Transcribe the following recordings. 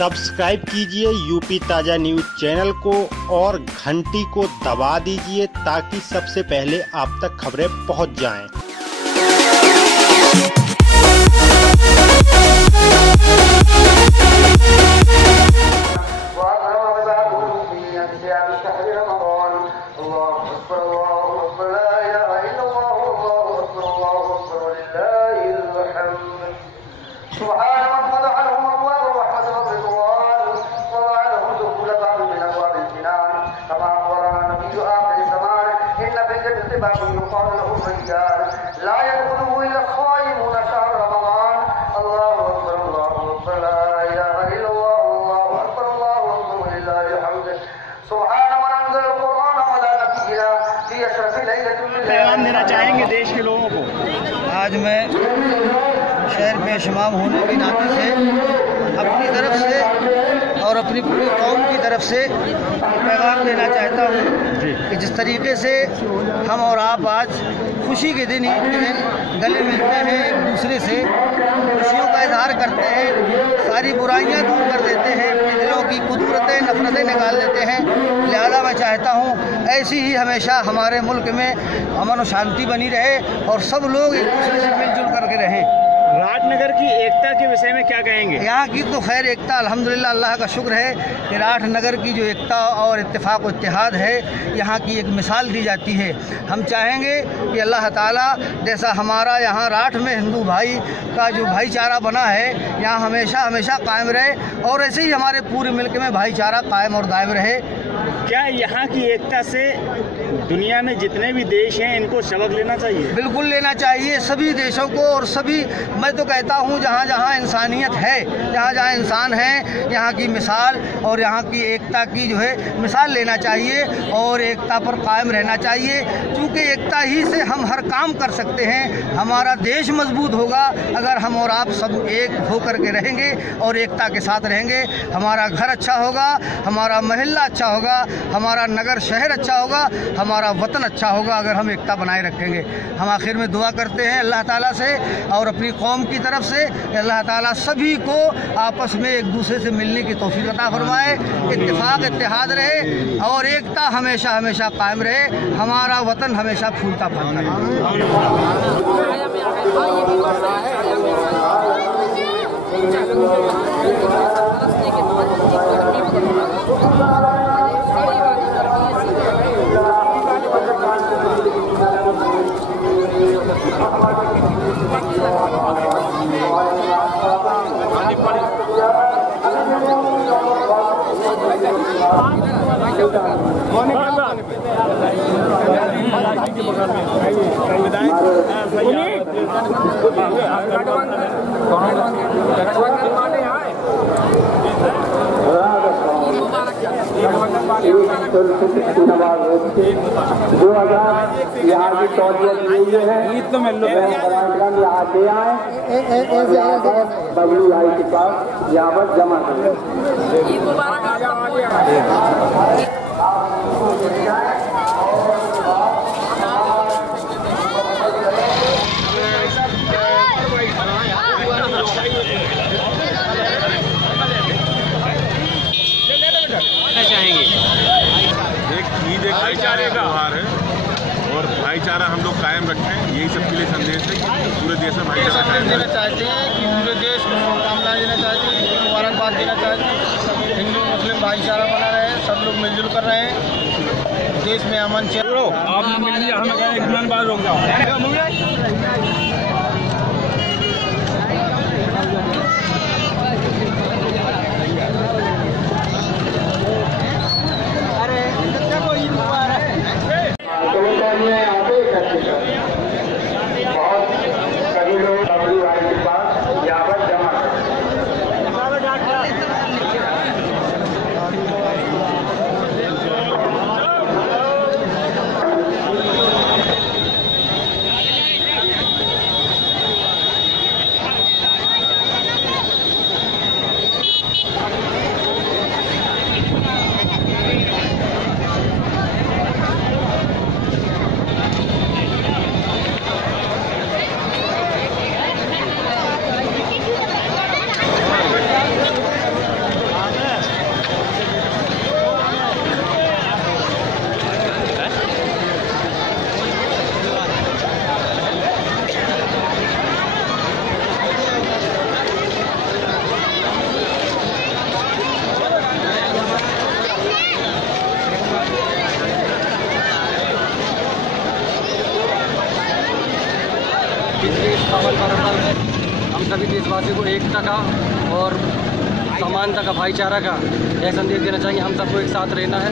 Subscribe कीजिए UP ताज़ा news channel को और घंटी को दबा दीजिए ताकि सबसे पहले आप तक खबरें पहुंच जाएं। पैगाम देना चाहेंगे देश के लोगों को? आज मैं शहर में शमाम होने के नाते से अपनी तरफ से और अपनी पूरी कौम की तरफ से पैगाम देना चाहता हूँ कि जिस तरीके से हम और आप आज खुशी के दिन ईद के दिन गले मिलते हैं, एक दूसरे से खुशियों का इजहार करते हैं, सारी बुराइयां दूर कर देते हैं, दिलों की कुदरतें नफरतें निकाल देते हैं। लिहाजा मैं चाहता हूँ ऐसी ही हमेशा हमारे मुल्क में अमन और शांति बनी रहे और सब लोग एक दूसरे से मिलजुल करके रहें। राठनगर की एकता के विषय में क्या कहेंगे? यहाँ की तो खैर एकता अल्हम्दुलिल्लाह अल्लाह का शुक्र है कि राठनगर की जो एकता और इत्तेफाक और इत्तेहाद है यहाँ की एक मिसाल दी जाती है। हम चाहेंगे कि अल्लाह ताला जैसा हमारा यहाँ राठ में हिंदू भाई का जो भाईचारा बना है यहाँ हमेशा हमेशा कायम रहे और ऐसे ही हमारे पूरे मुल्क में भाईचारा कायम और दायम रहे। क्या यहाँ की एकता से दुनिया में जितने भी देश हैं इनको सबक लेना चाहिए? बिल्कुल लेना चाहिए सभी देशों को और सभी, मैं तो कहता हूँ जहाँ जहाँ इंसानियत है, जहाँ जहाँ इंसान है, यहाँ की मिसाल और यहाँ की एकता की जो है मिसाल लेना चाहिए और एकता पर कायम रहना चाहिए। क्योंकि एकता ही से हम हर काम कर सकते हैं। हमारा देश मजबूत होगा अगर हम और आप सब एक होकर के रहेंगे और एकता के साथ रहेंगे। हमारा घर अच्छा होगा, हमारा महल्ला अच्छा होगा, हमारा नगर शहर अच्छा होगा, हमारा वतन अच्छा होगा अगर हम एकता बनाए रखेंगे। हम आखिर में दुआ करते हैं अल्लाह ताला से और अपनी कौम की तरफ से अल्लाह ताला सभी को आपस में एक दूसरे से मिलने की तौफीक अता फरमाए, इत्तेफाक इत्तेहाद रहे और एकता हमेशा हमेशा कायम रहे, हमारा वतन हमेशा फूलता फलता जो अगर यहाँ की तौलियत है ईद तो मिल लो यहाँ दे आए बबलू भाई के पास यहाँ पर जमा करें। भाईचारे का त्योहार है और भाईचारा हम लोग कायम रखें, यही सबके लिए संदेश है कि पूरे देश में भाईचारा कायम देना चाहते हैं कि पूरे देश को शुभकामनाएं देना चाहते हैं, मुबारकबाद देना चाहते हैं। हिंदू मुस्लिम भाईचारा बना रहे, सब लोग मिलजुल कर रहे हैं, देश में अमन चलो आप मिलिए, हमें कहें बात रोक जाओ। देशवासियों को एकता का और समानता का, भाईचारा का यह संदेश देना चाहिए। हम सबको एक साथ रहना है,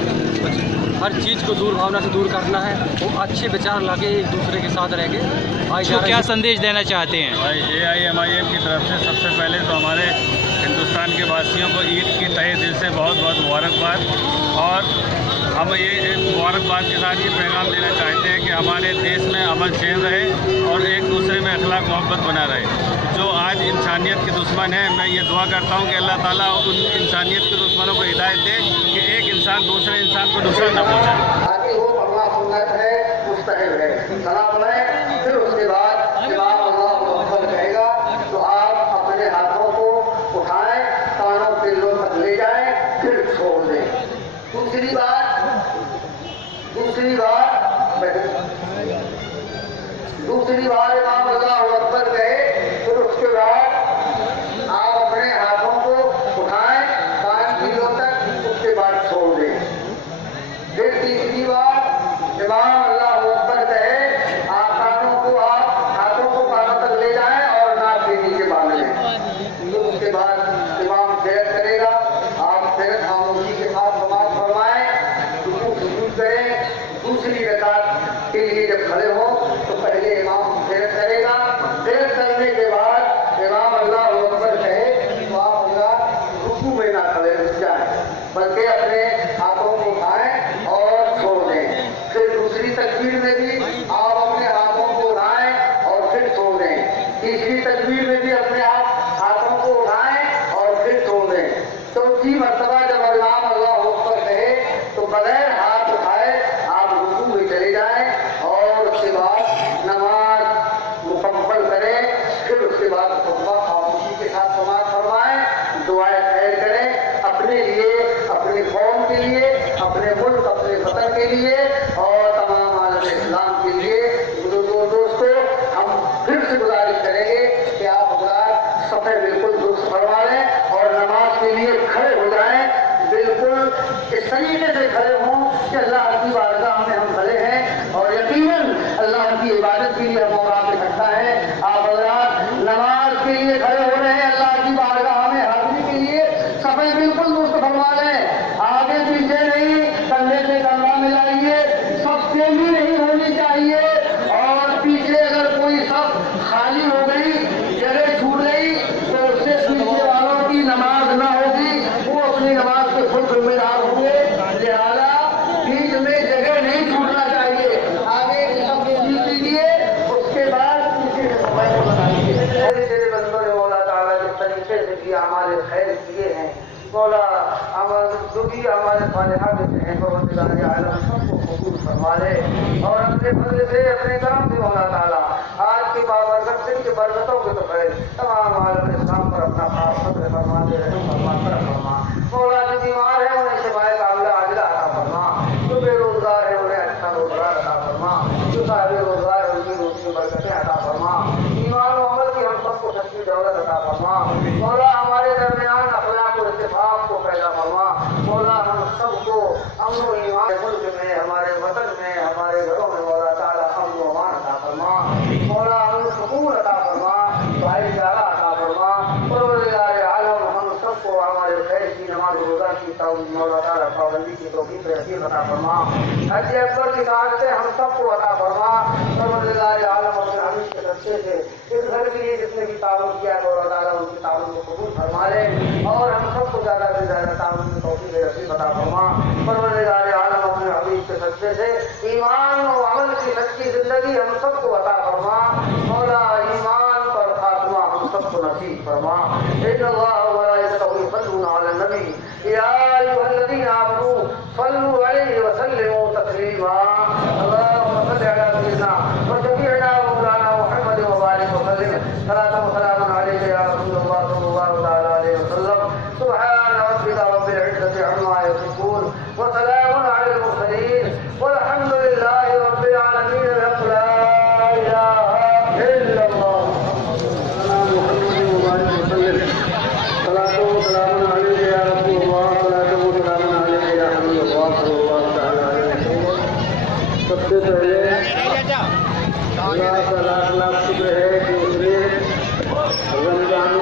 हर चीज़ को दूर भावना से दूर करना है, वो अच्छे विचार लाके एक दूसरे के साथ रह के भाईचारा। क्या संदेश देना चाहते हैं? भाई AIMIM की तरफ से सबसे पहले तो हमारे हिंदुस्तान के वासियों को ईद की तहे दिल से बहुत बहुत मुबारकबाद। और हम ये मुबारकबाद के साथ ये पैगाम देना चाहते हैं कि हमारे देश में अमन चैन रहे और एक दूसरे में अखलाक मोहब्बत बना रहे। जो आज इंसानियत के दुश्मन हैं, मैं ये दुआ करता हूँ कि अल्लाह ताला उन इंसानियत के दुश्मनों को हिदायत दे कि एक इंसान दूसरे इंसान को नुकसान न पहुँचाए। ताकि वो पढ़ना सुन्नत है, मुस्तहिल है। सलाम है, फिर उसके बाद इमाम अल्लाहु अकबर कहेगा तो आप अपने हाथों को उठाएं, कानों के लोग तक ले जाएं, फिर छोड़ दें। दूसरी बात इमाम अल्लाहु अकबर कहे, फिर उसके बाद आप अपने हाथों को उठाएं, कान की लोग तक, उसके बाद छोड़ दें। फिर तीसरी बार इमाम अल्लाहु अकबर कहे, आप हाथों को कानों तक ले जाएं और नाक के नीचे बांध लें। तो उसके बाद इमाम फ़िरत करेगा, आप फ़िरत खामोशी के साथ नमाज फरमाएं, सुजूद करें। दूसरी रकात के लिए जब खड़े हो तो पहले इमाम फ़िरत करेगा। फ़िरत करने के बाद इमाम अल्लाहु अकबर कहे, इमाम अल्लाह रुकू में ना खड़े जाए, बल्कि अपने हाथों को उठाएं और छोड़ दें। फिर दूसरी तकबीर में भी आप अपने हाथों को उठाएं और फिर छोड़ दें। तीसरी तकबीर में भी अपने हाथों को उठाएं और फिर छोड़ दें। चौथी मर्तबा जब इमाम अल्लाहु अकबर कहे तो बगैर हाथ उठाए आप रुकू में चले जाएं और उसके बाद नमाज मुकम्मल करें। फिर उसके बाद खुतबा खामोशी के साथ नमाज फरमाएं, दुआएं खैर करें अपने लिए, अपनी कौम के लिए, अपने मुल्क, अपने वतन के लिए और तमाम आलम इस्लाम के लिए। दोस्तों, हम फिर से गुजारिश करेंगे कि आप हज़रात सफ़े बिल्कुल दुरुस्त फरमा लें और नमाज के लिए खड़े हो जाएं। बिल्कुल इस तरीके से खड़े हों कि अल्लाह की बारगाह में हम खड़े हैं और यकीनन अल्लाह की इबादत के लिए हम और आप इकट्ठा हैं। आप हज़रात नमाज के लिए खड़े हो रहे हैं, अल्लाह की बारगाह में हाजिरी के लिए सफ़े बिल्कुल दुरुस्त फरमा लें। आगे पीछे नहीं, कंधे से कंधा मिलाइए, सब सेमी नहीं होनी चाहिए। और पीछे अगर कोई सब खाली हो गई, जगह छूट गई तो उससे पीछे वालों की नमाज ना होगी, वो अपनी नमाज के खुद जिम्मेदार होंगे। लिहाजा बीच में जगह नहीं छूटना चाहिए। आगे सब कीजिए, उसके बाद पीछे से समय को लगाइए। तेरे बंदों ने मौला ताला जिस तरीके से भी हमारे खैर किए हैं, मौला जो भी हमारे फालिहा में हैं, परवरदिगार आलम सबको कबूल फरमा ले और अपने फजल से, अपने करम से मौला ताला आज के बाबरकत दिन के बरकतों के तो खैर तमाम आलम इस्लाम पर अपना खास फजल फरमा दे, रहम फरमा, करम फरमा। मौला जो बीमार है उन्हें शिफाए कामिला आजिला अता फरमा, जो बेरोजगार है उन्हें अच्छा रोजगार अता फरमा, जो साहिब रोजगार है उनकी रोजी की बरकतें अता फरमा, ईमान और अमल की हम सबको सच्ची दौलत अता फरमा। मौला हमारे दरमियान अखलाक और इत्तेफाक को पैदा फरमा। मौला हम सबको अमन और ईमान, मुल्क में, हमारे वतन में, हमारे घरों में मौला ताला अमन और अमान अता फरमा। मौला अमन सुकून अता फरमा, भाईचारा अता फरमा। परवरदिगार आलम हम सबको हमारे खैर की नमाज रोजा की मौला ताला पाबंदी की तौफीक नसीब अता फरमा। हज अकबर की सादतें हम सबको अता फरमा। परवरदिगार आलम अपने हमीद के सच्चे से इस घर के लिए जिसने भी ताउन किया मौला ताला उनके ताउन को कबूल फरमा ले और हम सबको ज़्यादा से ज़्यादा ताउन की तौफीक नसीब अता फरमा। परवरदिगार आलम अपने हमीद के सच्चे से ईमान और अमल की सच्ची जिंदगी हम सबको अता फरमा। मौला ईमान पर खात्मा हम सबको नसीब फरमा। इन्नल्लाह व मलाइकतहु युसल्लूना अलन नबी या अय्युहल्लज़ीना आमनू सल्लू अलैहि व सल्लिमू तस्लीमा। अल्लाहुम्मा सल्लि अला सय्यिदिना व शफीअना व मौलाना मुहम्मद व बारिक व सल्लिम सलातन व सलामन अलैका या रसूलल्लाह सल्लल्लाहु तआला अलैहि वसल्लम। सुब्हान रब्बिका रब्बिल इज्जति अम्मा यसिफून व सलामुन अलल मुरसलीन वल्हम्दुलिल्लाहि रब्बिल आलमीन। ला इलाहा इल्लल्लाह सबसे पहले अल्लाह का लाख लाख शुक्र है कि उसने रमजान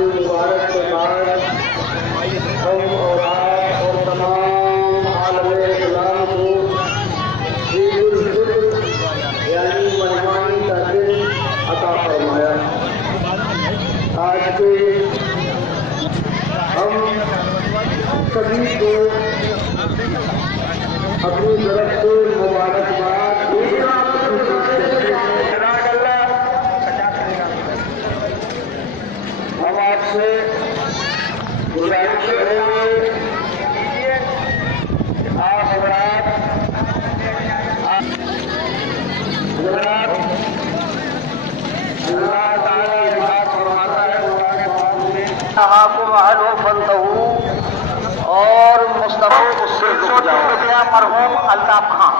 सभी को अपनी तरफ से मुबारकबाद। हम आपसे गुजारिश करेंगे आप हजरात अल्लाह ताला इरशाद फरमाता है कुरान पाक में, आपको महलो फंतहू और मुस्तफा उससे रुक जाओ। मरहूम अल्ताफ खान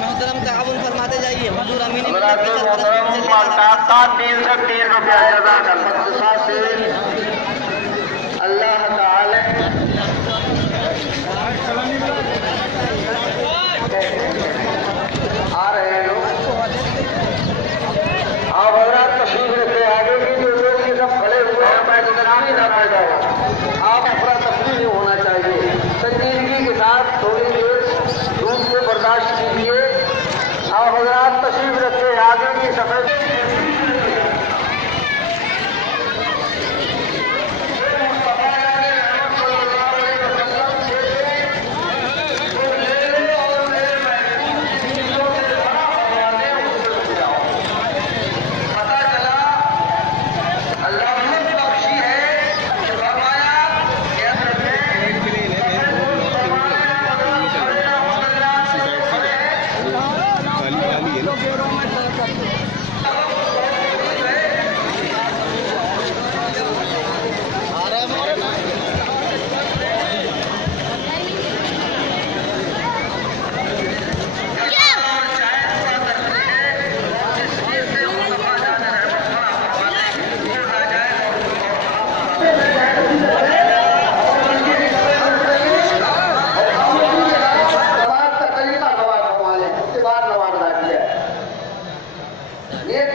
मोहतरम ताउन फरमाते जाइए। हुजूर अमीन अल्ताफ का 303 रुपया जज़ाकल्लाह से अल्लाह ताला आ रहे हैं लोग। आप हजरात तशरीफ रखे आगे की जो लोग ये सब खड़े हुए हैं, मैं गुजरानी ना पैदा हो, आप अपना तफरी नहीं होना चाहिए। संजीदगी के साथ थोड़ी देर धूप को बर्दाश्त कीजिए। आप हजरात तशरीफ रखे आगे की सफेद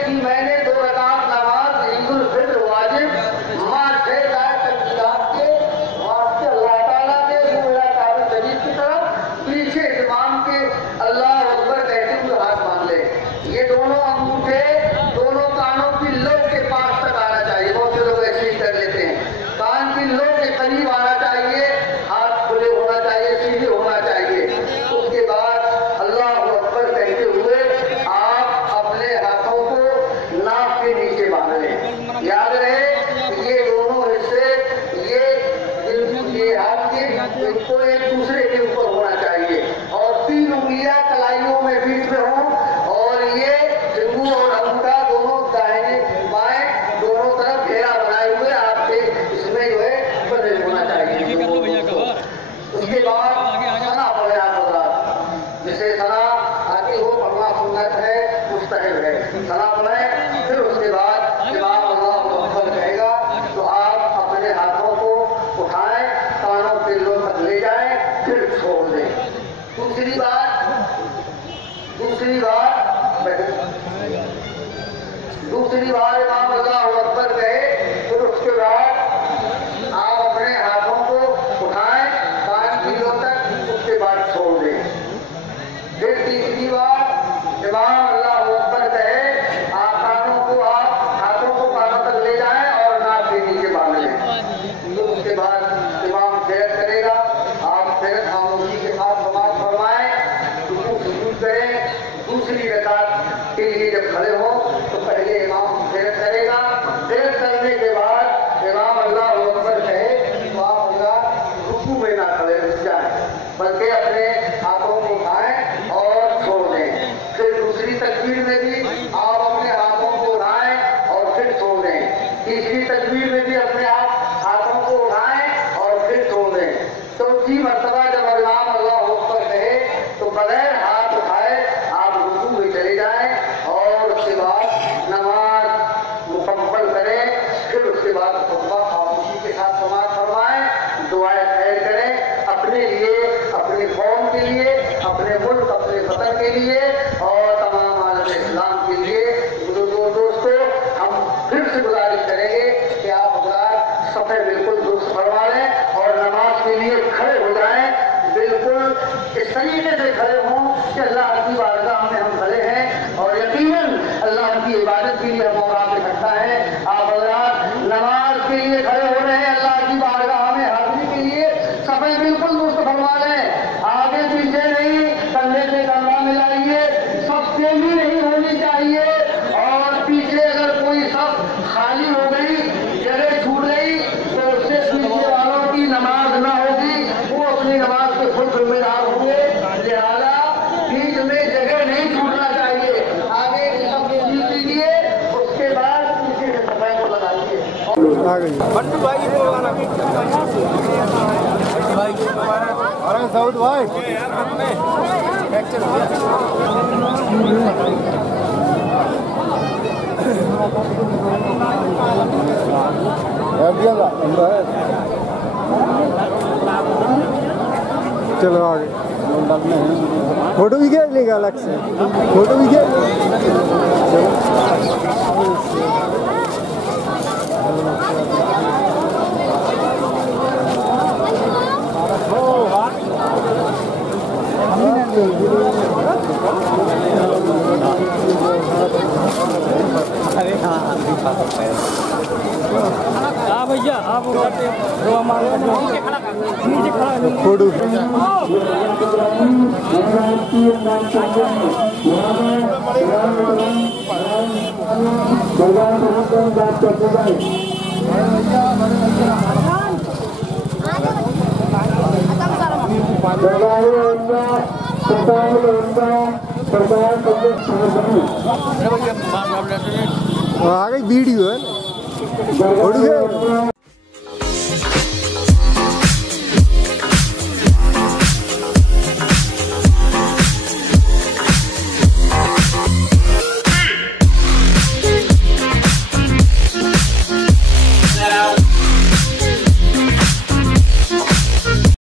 मैंने 2 रकात नमाज ईदुल फित्र वाजिब मां 6 तकबीरात के वास्ते अल्लाह ताला के मेरा काबे शरीफ की तरफ पीछे इमाम के अल्लाह अकबर कहते हुए हाथ बांध ले। ये दोनों अंगूठे दोनों कानों की लो के पास तक आना चाहिए। बहुत से लोग ऐसे ही कर लेते हैं। कान की लो के करीब आना चाहिए, हाथ खुले होना चाहिए, सीधे होना चाहिए। उसके बाद अल्लाह अकबर कहते हुए आप अपने हाथों को नाक के नीचे बांध लें। याद रहे ये दोनों हिस्से ये हाथ के इनको एक दूसरे के ऊपर होना चाहिए और 3 उंगलियां कलाइयों में बीच में हों और ये जिंगू और अंगूठा दोनों दाहिने बाएं दोनों तरफ घेरा बनाए हुए आपके इसमें जो है बंधे होना चाहिए। उसके बाद सना पड़े आप जिसे सना आती हो पढ़ना सुन्नत है, मुस्तहब है। सना पढ़े, फिर उसके बाद जब आप अल्लाह अकबर कहेगा तो आप अपने हाथों को उठाएं, कानों के लो तक ले जाएं, फिर छोड़ दें। दूसरी बात इमाम अल्लाह अकबर कहे, फिर उसके बाद आप अपने हाथों को उठाएं, कान की लो तक, उसके बाद छोड़ दें। फिर तीसरी बार इमाम अल्लाह अकबर कहे, आप हाथों को कानों तक ले जाएं और नाक के नीचे बांध लें। तो उसके बाद इमाम फ़िरत करेगा, आप फ़िरत खामोशी के साथ नमाज फरमाएं, सुजूद करें। दूसरी रकात के लिए जब खड़े हो तो पहले इमाम फ़िरत करेगा। फ़िरत करने के बाद इमाम अल्लाह अकबर कहे तो आप रुकू में ना खड़े जाएं, बल्कि अपने हाथों को उठाएं और छोड़ दें। फिर दूसरी तकबीर में भी आप अपने हाथों को उठाएं और फिर छोड़ दें। तीसरी तकबीर में भी अपने आप हाथों को उठाएं और फिर छोड़ दें। चौथी मर्तबा जब इमाम अल्लाह अकबर कहे तो बगैर हाथ उठाए आप रुकू में चले जाएं और उसके बाद नमाज मुकम्मल करें। फिर उसके बाद खुतबा खामोशी के साथ नमाज फरमाएं, दुआएं खैर करें अपने लिए, अपनी कौम के लिए, अपने मुल्क, अपने वतन के लिए और तमाम आलम इस्लाम के लिए। दोस्तों, हम फिर से गुजारिश करेंगे कि आप सफ़े बिल्कुल दुरुस्त फरमा लें और नमाज के लिए खड़े हो जाएं। बिल्कुल इस तरीके से खड़े हों कि अल्लाह की बारगाह में हम खड़े हैं और यकीनन अल्लाह की इबादत के लिए हम और आप इकट्ठा हैं। आप नमाज के लिए खड़े हो रहे हैं, अल्लाह की बारगाह में हाजिरी के लिए सफाई बिल्कुल दुरुस्त फरमा लें, आगे पीछे नहीं, कंधे से कंधा मिलाइए, सब तेजी नहीं होनी चाहिए। और पीछे अगर कोई सब खाली हो गई, जगह छूट गई, तो उससे पीछे वालों की नमाज ना होगी, वो अपनी नमाज के खुद जिम्मेदार होंगे। लिहाजा बीच में जगह नहीं छूटना चाहिए, आगे की सब सील लीजिए, उसके बाद पीछे के सफाई को लगाइए। अरे साउथ भाई चलो आगे फोटो भी खींच लेगा अलग से, फोटो भी खींच भैया आप फोटो आ गई वीडियो है ना, फोटो